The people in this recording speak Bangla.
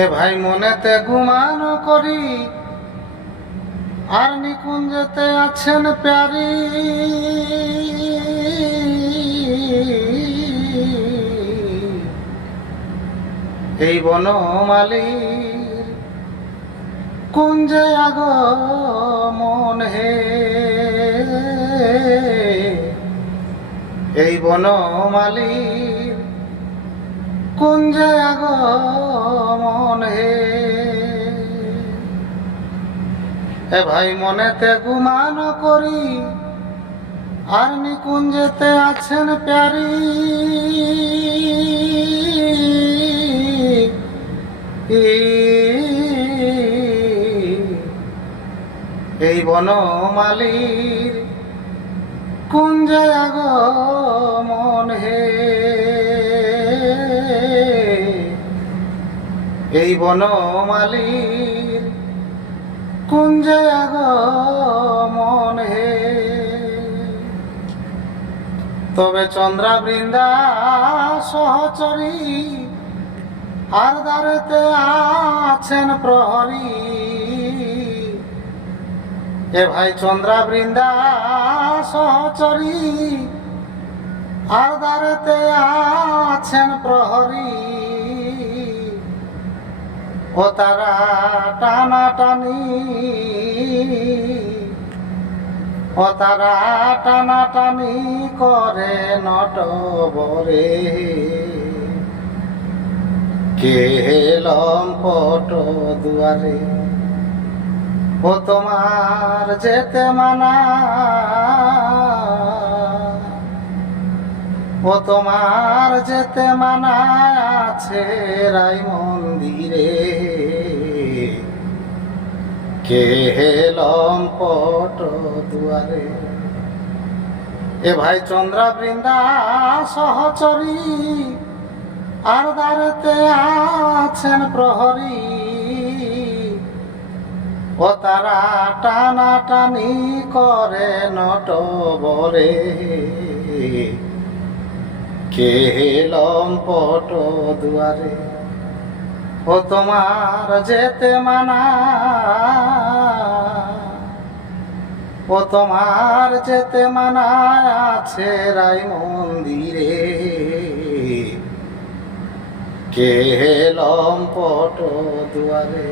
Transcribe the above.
এ ভাই মনেতে গুমানো করি, আর নিকুঞ্জেতে আছেন প্যারি। এই বন বনমালীর কুঞ্জে আগ মন হে। এই বনমালীর আগ মন এ ভাই মনেতে গুমান করি আর নিকুঞ্জেতে আছেন প্যারি। এই বনমালীর কুঞ্জে আগ মন হে এই বনমালীর আগ মন হে? তবে চন্দ্রা বৃন্দা সহচরী আর দ্বারেতে আছেন প্রহরী। এ ভাই চন্দ্রা বৃন্দা সহচরী আর দ্বারেতে আছেন প্রহরী। ও তারা টানা টানি। ও তারা টানা টানি করে নট বরে কে লম্পট দুয়ারে। ও তোমার যেতে মানা। ও তোমার যেতে মানায় আছে রাই মন্দিরে। কে লম্পট দুয়ারে? এ ভাই চন্দ্রা বৃন্দা সহচরী, আর দ্বারেতে আছেন প্রহরী। ও তারা টানা টানি করে নট বরে কে লম্পট দুয়ারে। ও তোমার যেতে মানা। ও তোমার যেতে মানা আছে রাই মন্দিরে কে লম্পট দুয়ারে।